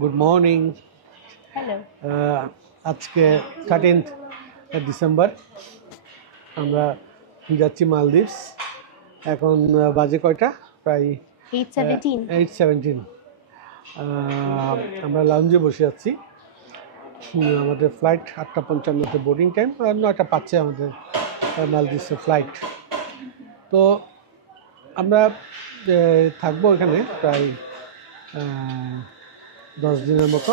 Good morning. Hello. আজকে 13th December, আমরা যাচ্ছি মালদ্বীপস। এখন বাজে কয়টা? প্রায় 8:17। আমরা লাউঞ্জে বসে আছি। আমাদের ফ্লাইট 8:55-তে বোর্ডিং টাইম, আর 9:05 আমাদের মালদ্বীপসের ফ্লাইট। তো আমরা থাকবো এখানে প্রায় 10 দিনের মতো।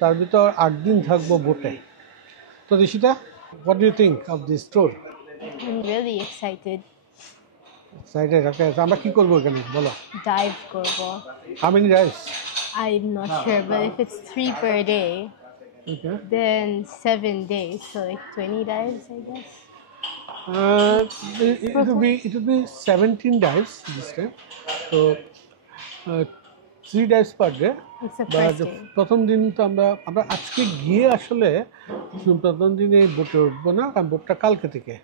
তার ভিতর 8 দিন থাকবো বোটে। তো Rishita, what do you think of this tour? I'm really excited. Excited? Okay, আমরা কি করবো এখানে বলো? Dive করব। How many dives? I'm not sure, but if it's 3 per day, Okay. then 7 days, so like 20 dives, I guess. It will be 17 dives this time. So 3 dives per day. It's the first day. প্রথম দিন তো আমরা আজকে গিয়ে আসলে প্রথম দিনে বোটে উঠবো না, কারণ বোটটা কালকে থেকে।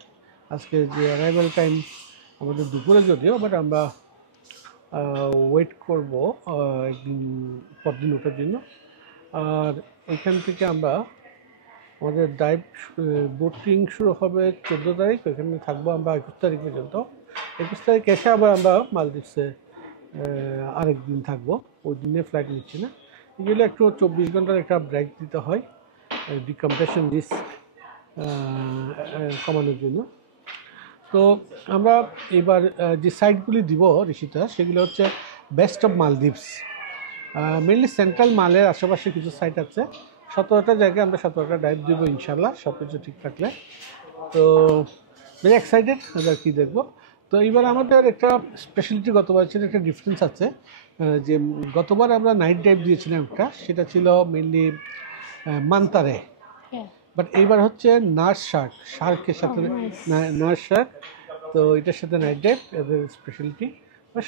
আজকে যে অ্যারাইভাল টাইম আমাদের দুপুরে যদিও, বাট আমরা ওয়েট করব একদিন পরদিন ওঠার জন্য। আর এখান থেকে আমরা আমাদের ডাইভ বোটিং শুরু হবে 14 তারিখ। ওইখানে থাকবো আমরা 21 তারিখ পর্যন্ত। 21 তারিখ এসে আবার আমরা মালদ্বীপসে আরেকদিন থাকবো। ওই দিনে ফ্লাইট নিচ্ছি না, এগুলো একটু 24 ঘন্টার একটা ব্রেক দিতে হয় ডিকম্প্রেশন রিস্ক কমানোর জন্য। তো আমরা এবার যে সাইটগুলি দিব ঋষিতা, সেগুলো হচ্ছে best of Maldives. Mainly central মালের আশেপাশে কিছু সাইট আছে। 17টা জায়গায় আমরা 17টা ডাইভ দিব ইনশাল্লাহ, সব কিছু ঠিক থাকলে। তো ভেরি এক্সাইটেড এবার কী দেখবো। তো এইবার আমাদের একটা স্পেশালিটি গতবার ছিল, একটা ডিফারেন্স আছে। যে গতবার আমরা নাইট ডাইভ দিয়েছিলাম একটা, সেটা ছিল মেনলি মান্তারে। বাট এইবার হচ্ছে নার্স শার্কের সাথে নার্স শার্ক। তো এটার সাথে নাইট ডাইভ এদের স্পেশালিটি।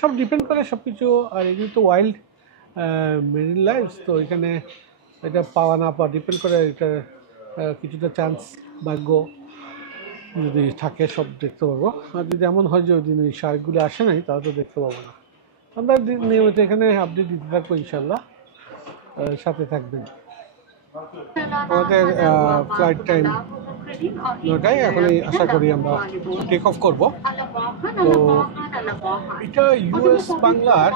সব ডিপেন্ড করে সব কিছু। আর এগুলো তো ওয়াইল্ড মেরিন লাইফ, তো এখানে এটা পাওয়া না পাওয়া ডিপেন্ড করে। এটা কিছুটা চান্স, ভাগ্য যদি থাকে সব দেখতে পাবো। আর যদি এমন হয় যে ওই দিন ওই শার্কগুলো আসে নাই, তাহলে তো দেখতে পাবো না। আমরা নিয়মিত এখানে আপডেট দিতে থাকবো ইনশাল্লাহ, সাথে থাকবেন। আমাদের ফ্লাইট টাইম 9টায়, এখনই আশা করি আমরা টেক অফ করবো। তো এটা ইউএস বাংলার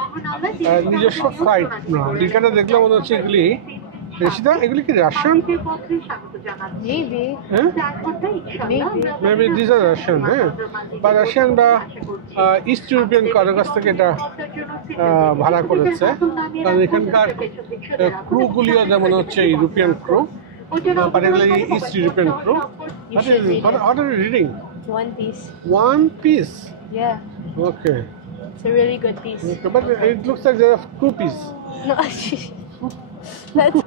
নিজস্ব ফ্লাইট না, এখানে দেখলে মনে হচ্ছে এগুলি ঋষিতা, এগুলি কি Russian? Maybe this are Russian. হ্যাঁ, বা রাশিয়ান বা ইস্ট ইউরোপিয়ান কারোর কাছ থেকে এটা ভাড়া করেছে। কারণ এখানকার ক্রুগুলিও যেমন হচ্ছে European crew, particularly East European crew. What are you reading? One piece. One piece? Yeah. Okay. It's a really good piece. Okay, but it looks like there are 2 pieces. No, that's...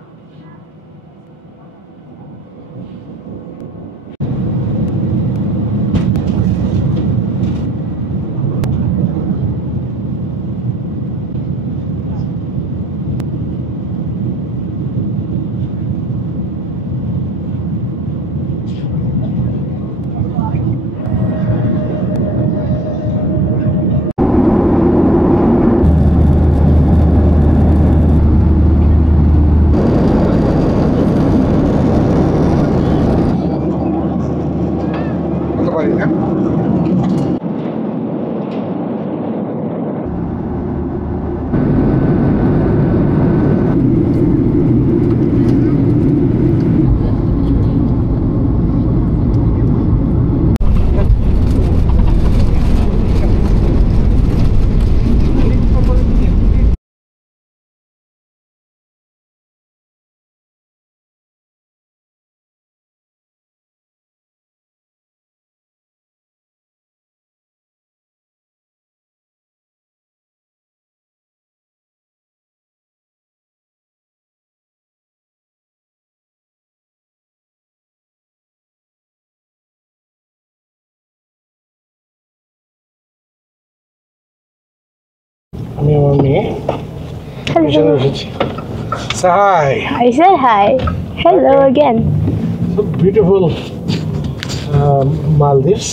আমি আমার মেয়ে Hello. Say hi. I said hi. Hello again. So beautiful Maldives.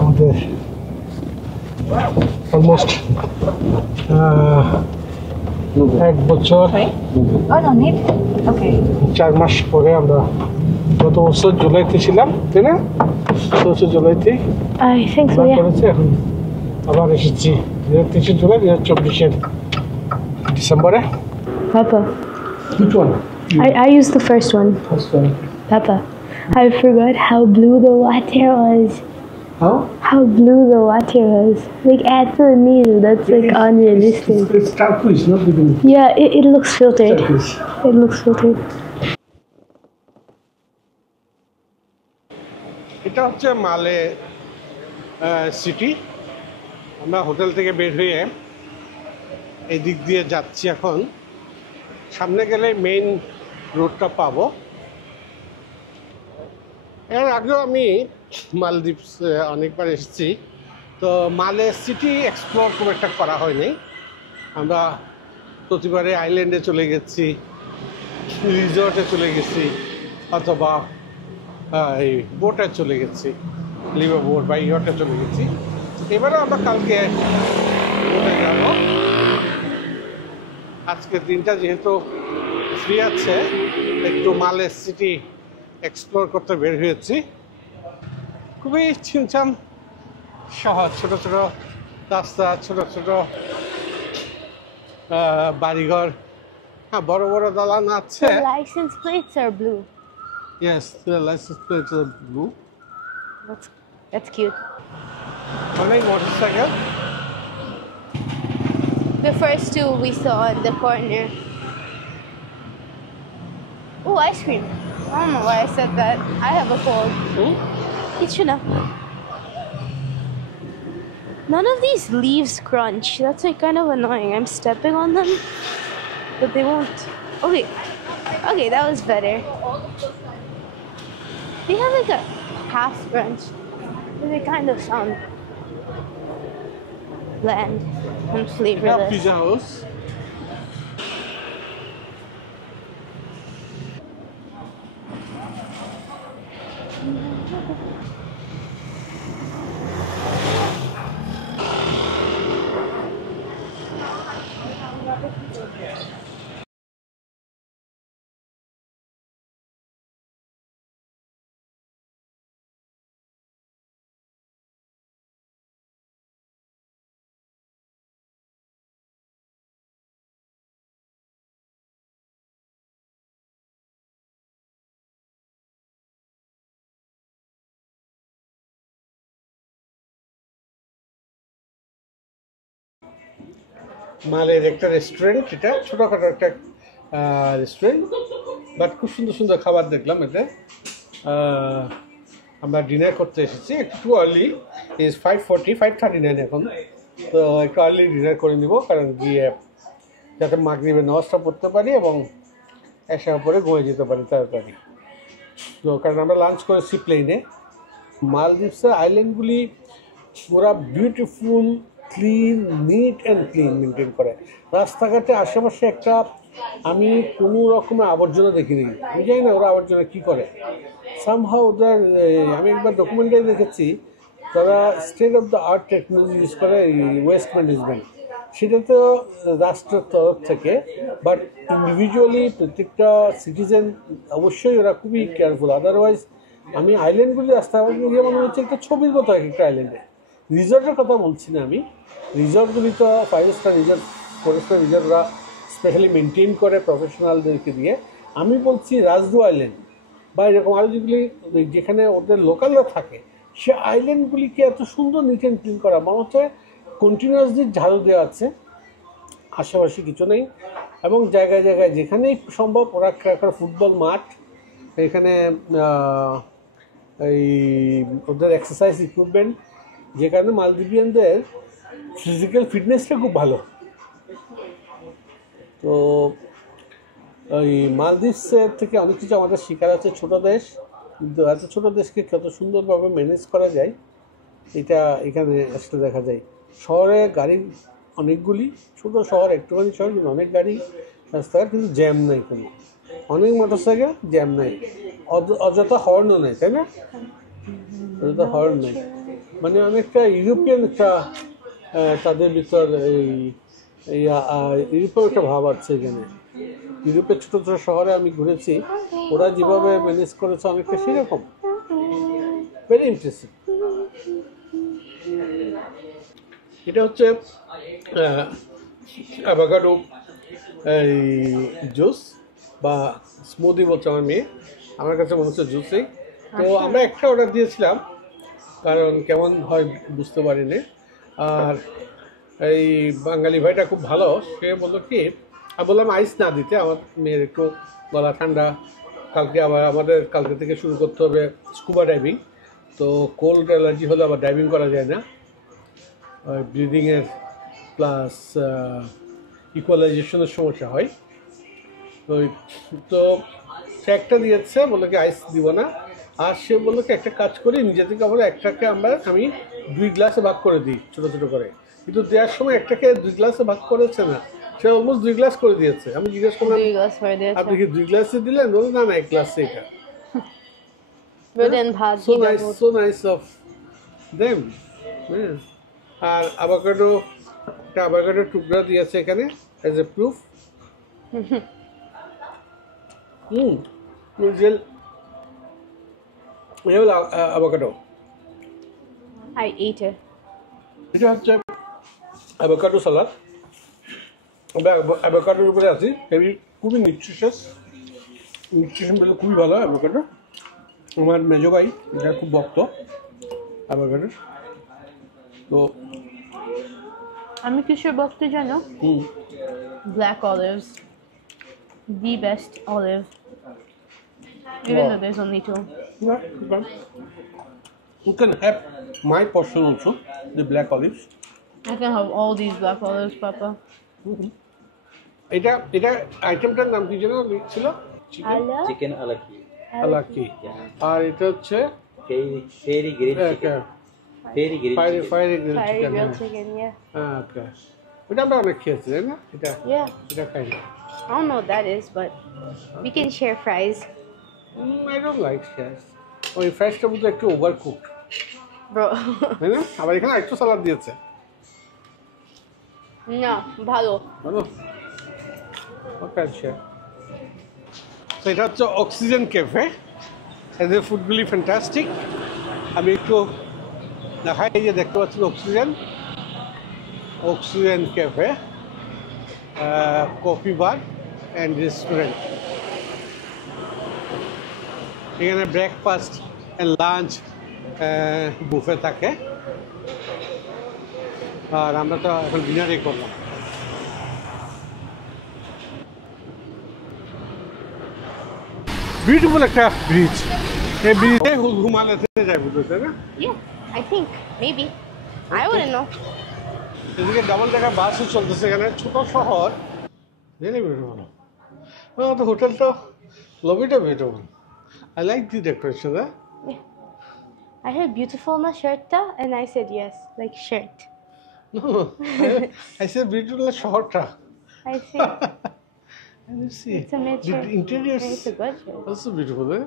আমাদের almost 1 বছর Sorry? Oh, no need. Okay. 4 মাস পরে আমরা গত বছর জুলাইতে ছিলাম, তাই না? গত বছর জুলাইতে I think so, yeah. করেছি, এখন আবার এসেছি 23 জুলাই 2024 ডিসেম্বরে। Papa. Which one? I used the first one. First one. Papa. I forgot how blue the water was. How? How blue the water was. Like at the Nile, that's like unrealistic. It's turquoise, not the blue. Yeah, it looks filtered. Turquoise. It looks filtered. এটা হচ্ছে মালে city. আমরা hotel থেকে বের হয়ে এই দিক দিয়ে যাচ্ছি এখন। সামনে গেলে মেইন রোডটা পাবো। এর আগেও আমি মালদ্বীপস অনেকবার এসেছি, তো মালে সিটি এক্সপ্লোর খুব একটা করা হয়নি। আমরা প্রতিবারে আইল্যান্ডে চলে গেছি, রিসর্টে চলে গেছি, অথবা এই বোটে চলে গেছি, লিভার বোট বা ইয়টে চলে গেছি। এবারে আমরা কালকে বোটে যাব। আজকের দিনটা যেহেতু ফ্রি আছে, একটু মালে সিটি এক্সপ্লোর করতে বের হয়েছি। খুবই ছিমছাম শহর, ছোট ছোট রাস্তা, ছোট ছোট বাড়িঘর, হ্যাঁ বড় বড় দালান আছে। The license plates are blue. Yes, the license plates are blue. That's cute. অনেক motorcycle. The first two we saw at the corner. Oh, ice cream. I don't know why I said that. I have a cold. It's enough. None of these leaves crunch. That's like kind of annoying. I'm stepping on them, but they won't. Okay. Okay, that was better. They have like a half crunch. But they kind of sound bland and flavorless. Pizza House. মালের একটা restaurant, এটা ছোটোখাটো একটা restaurant, but খুব সুন্দর সুন্দর খাবার দেখলাম এতে। আমরা ডিনার করতে এসেছি, একটু আর্লি, ইজ 5:39 এখন, তো একটু আর্লি ডিনার করে নিব, কারণ গিয়ে যাতে মাগরিবের নামাজটা পড়তে পারি এবং এসার পরে ঘুমিয়ে যেতে পারি তাড়াতাড়ি। তো কারণ আমরা লাঞ্চ করেছি প্লেনে। মালদ্বীপসের আইল্যান্ডগুলি পুরা beautiful, clean, neat and clean maintain করে। রাস্তাঘাটে আশেপাশে একটা আমি কোনো রকমের আবর্জনা দেখিনি। আমি জানি না ওরা আবর্জনা কী করে। সামহাও ওদের, আমি একবার ডকুমেন্টারি দেখেছি, তারা state of the art technology use করে ওয়েস্ট ম্যানেজমেন্ট, সেটা তো রাষ্ট্রের তরফ থেকে, বাট ইন্ডিভিজুয়ালি প্রত্যেকটা সিটিজেন অবশ্যই ওরা খুবই কেয়ারফুল। আদারওয়াইজ আমি আইল্যান্ডগুলি রাস্তাঘাট গিয়ে মনে হচ্ছে একটা ছবির মতো একটা আইল্যান্ডে। রিসর্টের কথা বলছি না আমি, রিসর্টগুলি তো 5 স্টার রিসর্ট, 4 স্টার রিসর্টরা স্পেশালি মেনটেন করে প্রফেশনালদেরকে দিয়ে। আমি বলছি রাজদু আইল্যান্ড বা এরকম আরও যেগুলি যেখানে ওদের লোকালরা থাকে, সে আইল্যান্ডগুলিকে এত সুন্দর নিট অ্যান্ড ক্লিন করা, মনে হচ্ছে কন্টিনিউয়াসলি ঝাড়ু দেওয়া আছে, আশেপাশে কিছু নেই। এবং জায়গায় জায়গায় যেখানেই সম্ভব ওরা একটা ফুটবল মাঠ, এখানে এই ওদের এক্সারসাইজ ইকুইপমেন্ট, যে কারণে মালদ্বীপিয়ানদের ফিজিক্যাল ফিটনেসটা খুব ভালো। তো ওই মালদ্বীপসের থেকে অনেক কিছু আমাদের শেখার আছে। ছোটো দেশ, কিন্তু এত ছোটো দেশকে কত সুন্দরভাবে ম্যানেজ করা যায় এটা এখানে আসলে দেখা যায়। শহরে গাড়ি অনেকগুলি, ছোটো শহর, একটুখানি শহর, কিন্তু অনেক গাড়ি রাস্তাঘাট, কিন্তু জ্যাম নেই কোনো, অনেক মোটরসাইকেল, জ্যাম নেই, অযথা হর্নও নেই, তাই না? অযথা হর্ন নেই, মানে অনেকটা ইউরোপিয়ান একটা তাদের ভিতর এই এই ইউরোপের একটা ভাব আছে এখানে। ইউরোপের ছোট ছোট শহরে আমি ঘুরেছি, ওরা যেভাবে ম্যানেজ করেছে অনেকটা সেরকম। Very interesting. এটা হচ্ছে অ্যাভোকাডো এই জুস বা স্মুদি বলছে আমার মেয়ে, আমার কাছে মনে হচ্ছে জুসই। তো আমরা একটা অর্ডার দিয়েছিলাম, কারণ কেমন হয় বুঝতে পারিনি। আর এই বাঙালি ভাইটা খুব ভালো, সে বললো কি, আমি বললাম আইস না দিতে, আমার মেয়ের একটু গলা ঠান্ডা, কালকে আবার আমাদের কালকে থেকে শুরু করতে হবে স্কুবা ডাইভিং। তো কোল্ড অ্যালার্জি হলে আবার ডাইভিং করা যায় না, ব্রিদিংয়ের প্লাস ইকুয়ালাইজেশনের সমস্যা হয়। তো তো সে একটা দিয়েছে, বললো কি আইস দিব না। আর সে বললো কি একটা কাজ করি, নিজে থেকে বলে একটাকে আমি 2 গ্লাসে ভাগ করে দিই ছোটো ছোটো করে, কিন্তু দেওয়ার সময় একটাকে 2 গ্লাসে ভাগ করেছে না, সে অলমোস্ট 2 গ্লাস করে দিয়েছে। আমি জিজ্ঞেস করলাম আপনি কি 2 গ্লাসে দিলেন? বলে না না 1 গ্লাসে এটা। So nice of them. আর অ্যাভোকাডো টুকরা দিয়েছে এখানে as a proof. Avocado, I ate it. এটা হচ্ছে অ্যাভোকাডো সালাদ। আমরা অ্যাভোকাডোর উপরে আছি, খুবই নিউট্রিশন বলে খুবই ভালো অ্যাভোকাডো। আমার মেজো ভাই এটা খুব ভক্ত অ্যাভোকাডোর। তো আমি কিসের ভক্ত জানো? Black olives, the best olive. Even though there's only 2. You can have my portion also, the black olives. I can have all these black olives, Papa. এটা আইটেমটার নাম কি যেন ছিল? চিকেন আলাকি। আলাকি। আর এটা হচ্ছে fiery grilled chicken. Fiery grilled Fiery grilled chicken, yeah. Okay, ওটা আমরা অনেক খেয়েছি তাই না? Yeah. এটা খাই না। I don't know what that is, but we can share fries. I don't like fries. ওই ফ্রাইসটা বুঝতে একটু ওভার কুকড, Bro. তাই না? আবার এখানে একটু সালাদ দিয়েছে। No, ভালো। ভালো? ওকে, আচ্ছা। তো এটা হচ্ছে অক্সিজেন ক্যাফে, এদের ফুডগুলি ফ্যান্টাস্টিক। আমি একটু দেখাই, এই যে দেখতে পাচ্ছেন oxygen cafe, coffee bar and restaurant. এখানে ব্রেকফাস্ট অ্যান্ড লাঞ্চ বুফে থাকে, আর আমরা তো এখন ডিনারই করলাম। বিউটিফুল একটা ব্রিজ, এই ব্রিজে হুমালয়াতে যায় বুঝতে, তাই না? Yeah, I think. Maybe. I wouldn't know. এদিকে ডাবল ডেকার বাসও চলতেছে, এখানে ছোট শহর, রিয়েলি বিউটিফুল। তো হোটেলটা লবিটা beautiful. I like the decoration, huh? I heard beautiful na shirt ta, and I said yes, like shirt. No, I said beautiful শহরটা. I see. And you see, It's a mid the shirt. interiors It's a good shirt. also beautiful, eh?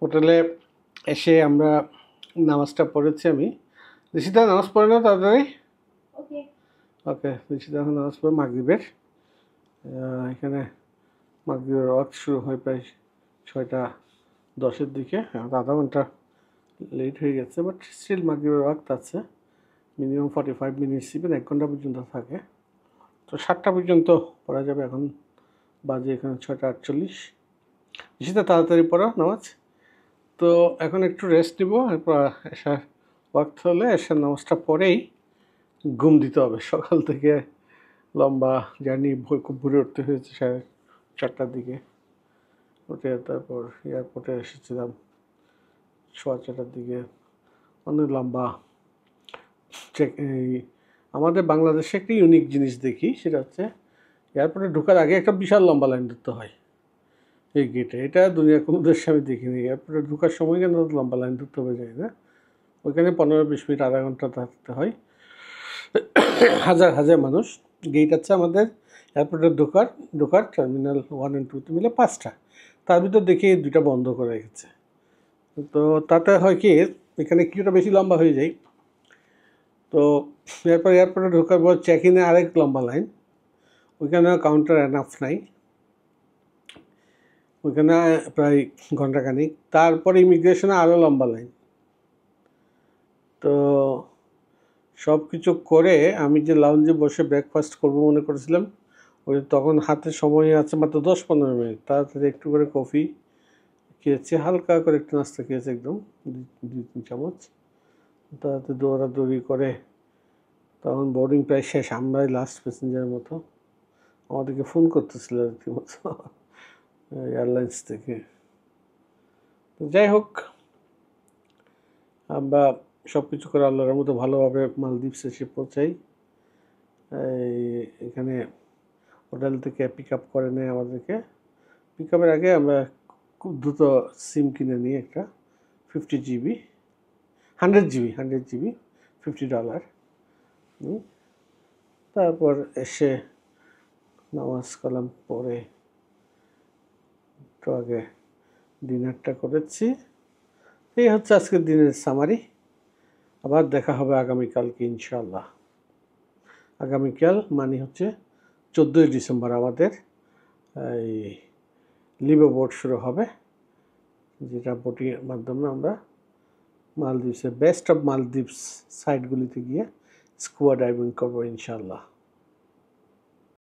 হোটেলে এসে আমরা নামাজটা পড়েছি। আমি ঋষিতা নামাজ পড়ে না তাড়াতাড়ি। Okay. ওকে, ঋষিতা এখন নামাজ পড়ে মাগরিবের। এখানে মাগরিবের ওয়াক্ত শুরু হয় প্রায় 6:10 দিকে, আধা ঘন্টা লেট হয়ে গেছে, বাট স্টিল মাগরিবের ওয়াক্ত আছে। মিনিমাম 45 মিনিটস, ইভেন 1 ঘন্টা পর্যন্ত থাকে। তো 7টা পর্যন্ত পড়া যাবে। এখন বাজে এখানে 6:48। ঋষিতা তাড়াতাড়ি পড়া নামাজ। তো এখন একটু রেস্ট নিব, এরপর এসার ওয়াক্ত হলে এসার নামাজটা পরেই ঘুম দিতে হবে। সকাল থেকে লম্বা জার্নি, খুব ভোরে উঠতে হয়েছে 4:30 দিকে উঠে, তারপর এয়ারপোর্টে এসেছিলাম 4:15 দিকে। অনেক লম্বা আমাদের বাংলাদেশে একটা ইউনিক জিনিস দেখি, সেটা হচ্ছে এয়ারপোর্টে ঢোকার আগে একটা বিশাল লম্বা লাইন ধরতে হয় এই গেটে। এটা দুনিয়ার কোনো দেশে আমি দেখিনি। এয়ারপোর্টে ঢোকার সময় কেন লম্বা লাইন ধরতে হবে যায় না, ওইখানে 15-20 মিনিট, আধা ঘন্টা থাকতে হয়। হাজার হাজার মানুষ। গেট আছে আমাদের এয়ারপোর্টে ঢোকার টার্মিনাল 1 and 2 মিলে 5টা, তার ভিতর দেখি 2টা বন্ধ করে রেখেছে। তো তাতে হয় কি, এখানে কিউটা বেশি লম্বা হয়ে যায়। তো এরপর এয়ারপোর্টে ঢোকার পর চেক ইনে আরেক লম্বা লাইন, ওইখানে কাউন্টার এনাফ নাই, ওইখানে প্রায় ঘন্টাখানিক। তারপরে ইমিগ্রেশনে আরও লম্বা লাইন। তো সব কিছু করে আমি যে লাউঞ্জে বসে ব্রেকফাস্ট করবো মনে করেছিলাম, ওই তখন হাতে সময় আছে মাত্র 10-15 মিনিট। তাড়াতাড়ি একটু করে কফি খেয়েছি, হালকা করে একটু নাস্তা খেয়েছি, একদম 2-3 চামচ। তাড়াতাড়ি দৌড়াদৌড়ি করে তখন বোর্ডিং প্রায় শেষ, আমরাই লাস্ট প্যাসেঞ্জারের মতো। আমাদেরকে ফোন করতেছিল রীতিমতো এয়ারলাইন্স থেকে। তো যাই হোক, আমরা সব কিছু করে আল্লাহর মতো ভালোভাবে মালদ্বীপসে এসে পৌঁছাই। এখানে হোটেল থেকে পিক আপ করে নেয় আমাদেরকে। পিক আপের আগে আমরা খুব দ্রুত সিম কিনে নিই একটা, 50 জিবি, 100 জিবি, $50। তারপর এসে নামাজ কালাম পরে একটু আগে ডিনারটা করেছি। এই হচ্ছে আজকের দিনের সামারি। আবার দেখা হবে আগামীকালকে ইনশাআল্লাহ। আগামীকাল মানে হচ্ছে 14 ডিসেম্বর আমাদের এই লিভো বোট শুরু হবে, যেটা বোটের মাধ্যমে আমরা মালদ্বীপসের বেস্ট অফ মালদ্বীপস সাইটগুলিতে গিয়ে স্কুবা ডাইভিং করবো ইনশাআল্লাহ।